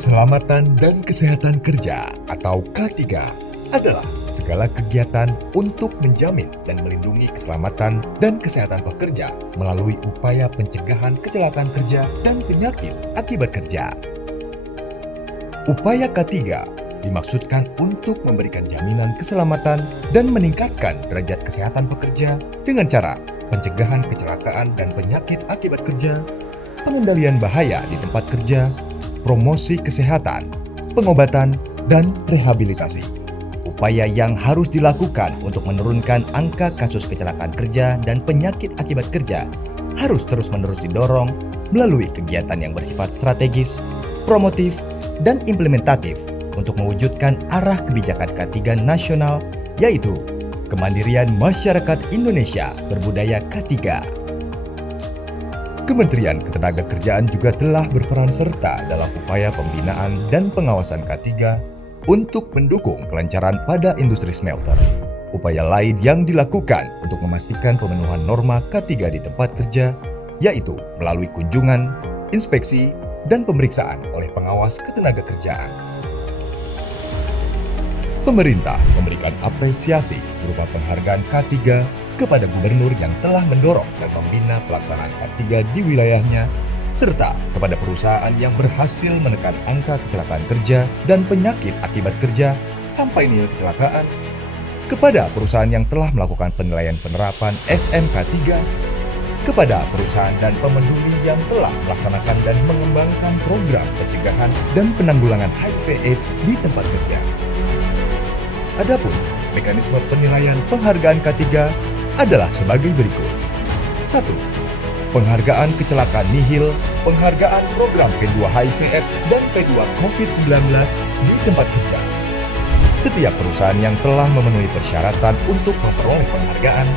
Keselamatan dan Kesehatan Kerja atau K3 adalah segala kegiatan untuk menjamin dan melindungi keselamatan dan kesehatan pekerja melalui upaya pencegahan kecelakaan kerja dan penyakit akibat kerja. Upaya K3 dimaksudkan untuk memberikan jaminan keselamatan dan meningkatkan derajat kesehatan pekerja dengan cara pencegahan kecelakaan dan penyakit akibat kerja, pengendalian bahaya di tempat kerja, promosi kesehatan, pengobatan, dan rehabilitasi. Upaya yang harus dilakukan untuk menurunkan angka kasus kecelakaan kerja dan penyakit akibat kerja harus terus-menerus didorong melalui kegiatan yang bersifat strategis, promotif, dan implementatif untuk mewujudkan arah kebijakan K3 nasional, yaitu Kemandirian Masyarakat Indonesia Berbudaya K3. Kementerian Ketenagakerjaan juga telah berperan serta dalam upaya pembinaan dan pengawasan K3 untuk mendukung kelancaran pada industri smelter. Upaya lain yang dilakukan untuk memastikan pemenuhan norma K3 di tempat kerja, yaitu melalui kunjungan, inspeksi, dan pemeriksaan oleh pengawas ketenagakerjaan. Pemerintah memberikan apresiasi berupa penghargaan K3 kepada gubernur yang telah mendorong dan membina pelaksanaan K3 di wilayahnya, serta kepada perusahaan yang berhasil menekan angka kecelakaan kerja dan penyakit akibat kerja sampai nil kecelakaan, kepada perusahaan yang telah melakukan penilaian penerapan SMK3, kepada perusahaan dan pemeduli yang telah melaksanakan dan mengembangkan program pencegahan dan penanggulangan HIV/AIDS di tempat kerja. Adapun mekanisme penilaian penghargaan K3 adalah sebagai berikut. 1. Penghargaan kecelakaan nihil, penghargaan program P2 HIV/AIDS dan P2 COVID-19 di tempat kerja. Setiap perusahaan yang telah memenuhi persyaratan untuk memperoleh penghargaan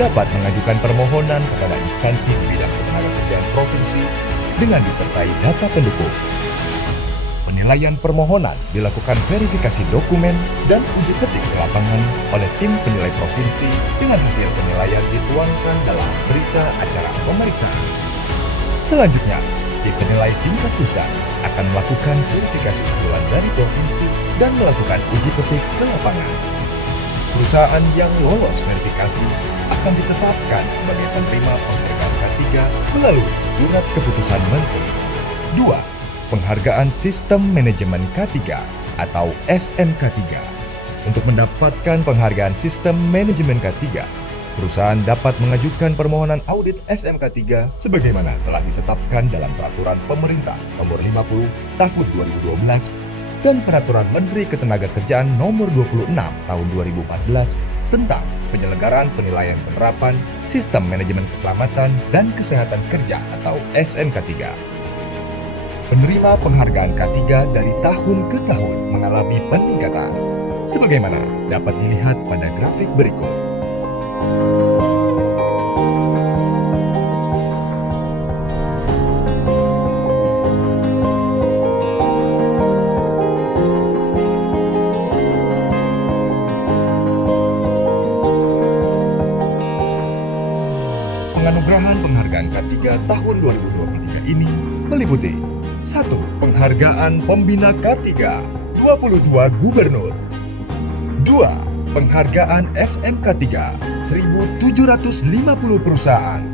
dapat mengajukan permohonan kepada instansi di bidang ketenagakerjaan provinsi dengan disertai data pendukung. Penilaian permohonan dilakukan verifikasi dokumen dan uji petik di lapangan oleh tim penilai provinsi dengan hasil penilaian dituangkan dalam berita acara pemeriksaan. Selanjutnya, tim penilai tingkat pusat akan melakukan verifikasi usulan dari provinsi dan melakukan uji petik ke lapangan. Perusahaan yang lolos verifikasi akan ditetapkan sebagai penerima penghargaan K3 melalui surat keputusan menteri. 2. Penghargaan Sistem Manajemen K3 atau SMK3. Untuk mendapatkan penghargaan Sistem Manajemen K3, perusahaan dapat mengajukan permohonan audit SMK3 sebagaimana telah ditetapkan dalam Peraturan Pemerintah Nomor 50 Tahun 2012 dan Peraturan Menteri Ketenagakerjaan Nomor 26 Tahun 2014 tentang penyelenggaraan penilaian penerapan Sistem Manajemen Keselamatan dan Kesehatan Kerja atau SMK3. Penerima penghargaan K3 dari tahun ke tahun mengalami peningkatan, sebagaimana dapat dilihat pada grafik berikut. Penganugerahan penghargaan K3 tahun 2023 ini meliputi 1. Penghargaan Pembina K3 22 Gubernur. 2. Penghargaan SMK3 1.750 perusahaan.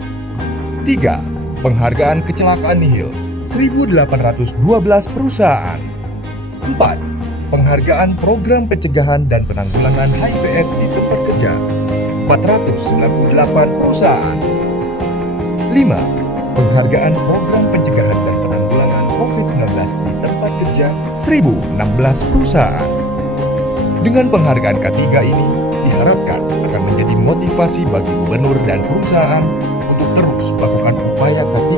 3. Penghargaan Kecelakaan Nihil 1.812 perusahaan. 4. Penghargaan Program Pencegahan dan Penanggulangan HIV/AIDS di tempat kerja 498 perusahaan. 5. Penghargaan Program Pencegahan dan Penanggulangan COVID-19 di tempat kerja 1.016 perusahaan. Dengan penghargaan K3 ini diharapkan akan menjadi motivasi bagi gubernur dan perusahaan untuk terus melakukan upaya K3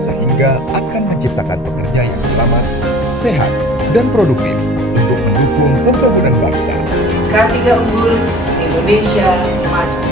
sehingga akan menciptakan pekerja yang selamat, sehat, dan produktif untuk mendukung pembangunan bangsa. K3 unggul, Indonesia maju.